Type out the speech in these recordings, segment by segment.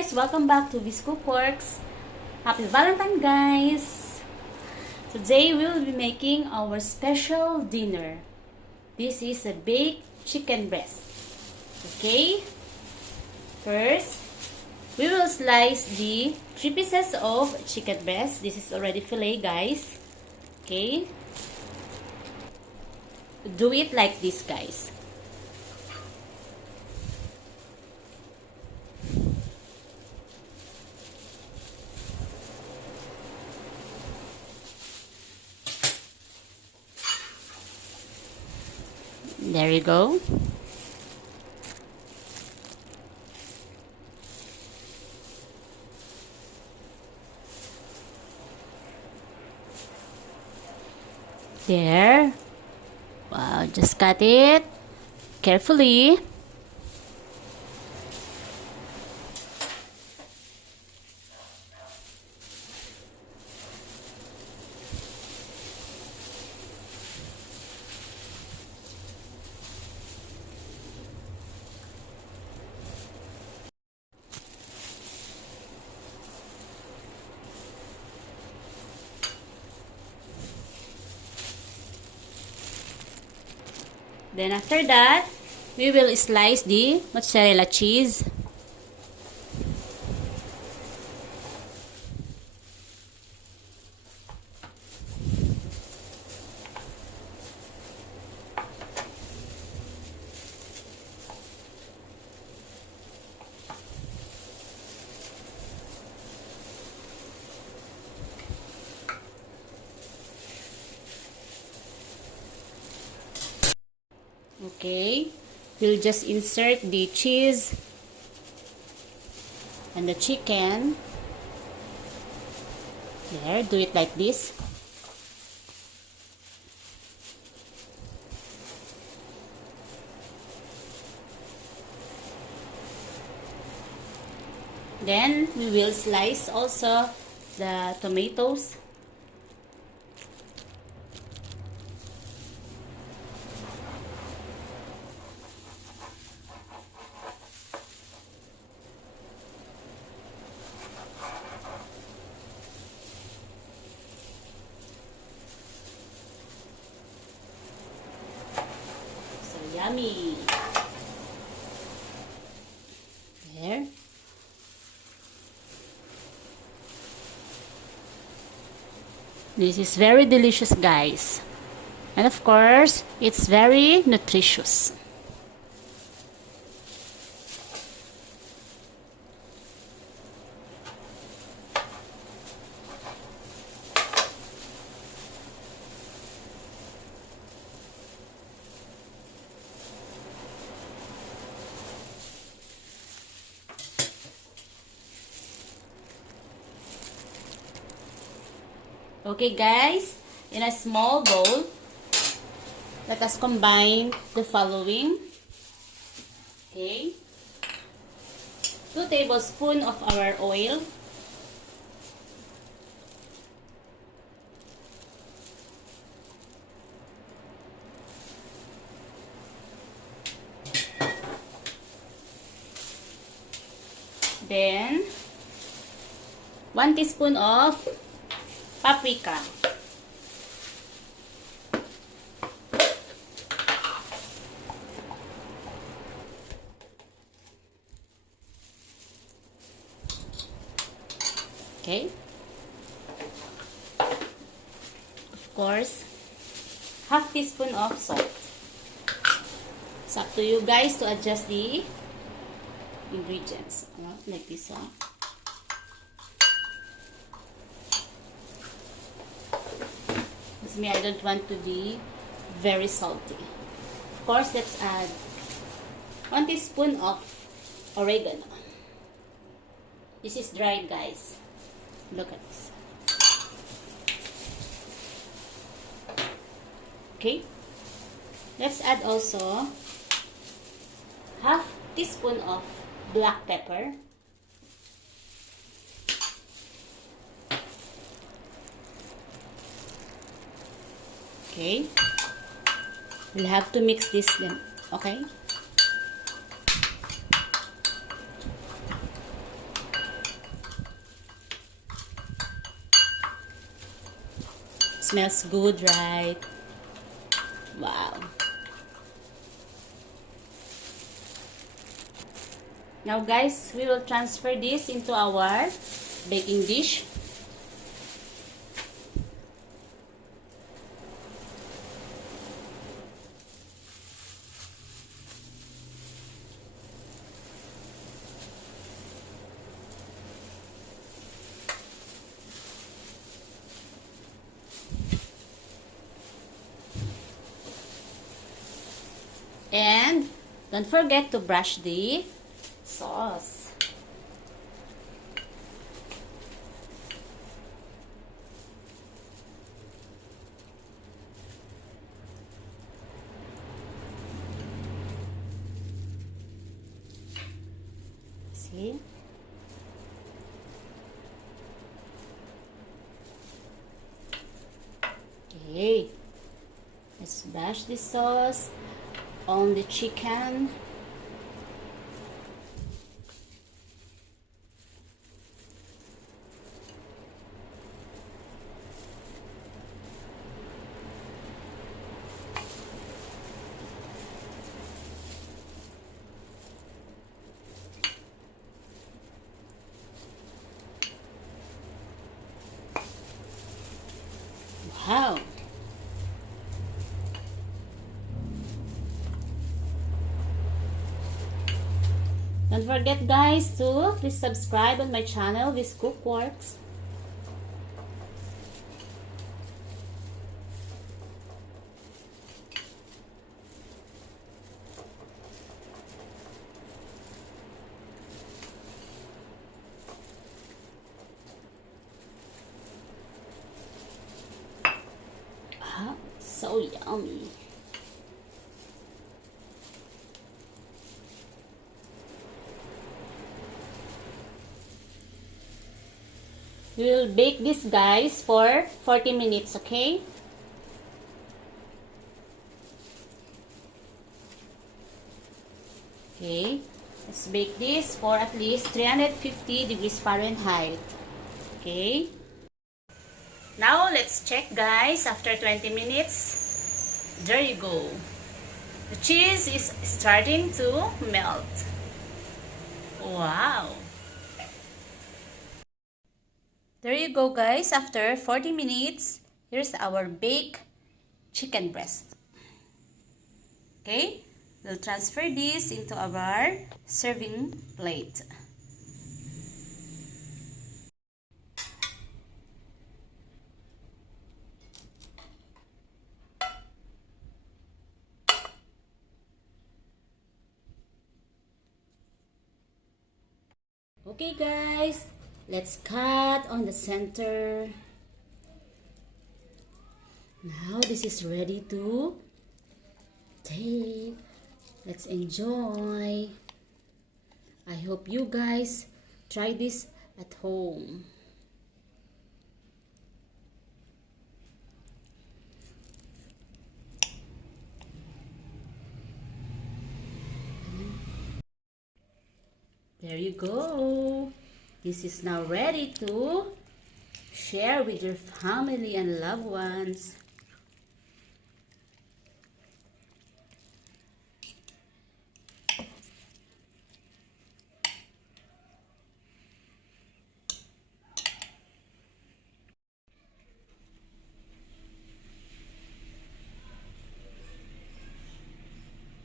guys! Welcome back to Cookworks. Happy Valentine, guys! Today we will be making our special dinner. This is a baked chicken breast. Okay? First, we will slice the 3 pieces of chicken breast. This is already fillet, guys. Okay? Do it like this, guys. There you go. There. Wow, just cut it carefully. Then after that, we will slice the mozzarella cheese. Okay, we'll just insert the cheese and the chicken. There, do it like this. Then we will slice also the tomatoes. Yummy. There. This is very delicious, guys. And of course, it's very nutritious. Okay, guys, in a small bowl, let us combine the following. Okay, 2 tablespoons of our oil, then 1 teaspoon of paprika. Okay. Of course, half teaspoon of salt. It's up to you guys to adjust the ingredients. Like this one. Me, I don't want to be very salty. Of course, let's add 1 teaspoon of oregano. This is dried, guys. Look at this. Okay. Let's add also half teaspoon of black pepper. Okay, we'll have to mix this then. Okay, smells good, right? Wow. Now guys, we will transfer this into our baking dish. And don't forget to brush the sauce. See? Okay. Let's brush the sauce on the chicken. Wow. Don't forget guys to please subscribe on my channel with Cookworks. Ah, so yummy. We will bake this guys for 40 minutes, okay? Okay, let's bake this for at least 350 degrees Fahrenheit. Okay. Now, let's check guys after 20 minutes. There you go. The cheese is starting to melt. Wow. There you go guys, after 40 minutes, here's our baked chicken breast. Okay, we'll transfer this into our serving plate. Okay guys, let's cut on the center. Now this is ready to take. Let's enjoy. I hope you guys try this at home. There you go. This is now ready to share with your family and loved ones.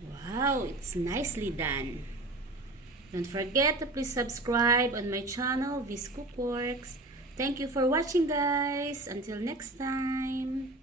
Wow, it's nicely done. Don't forget to please subscribe on my channel, Cookworks. Thank you for watching guys. Until next time.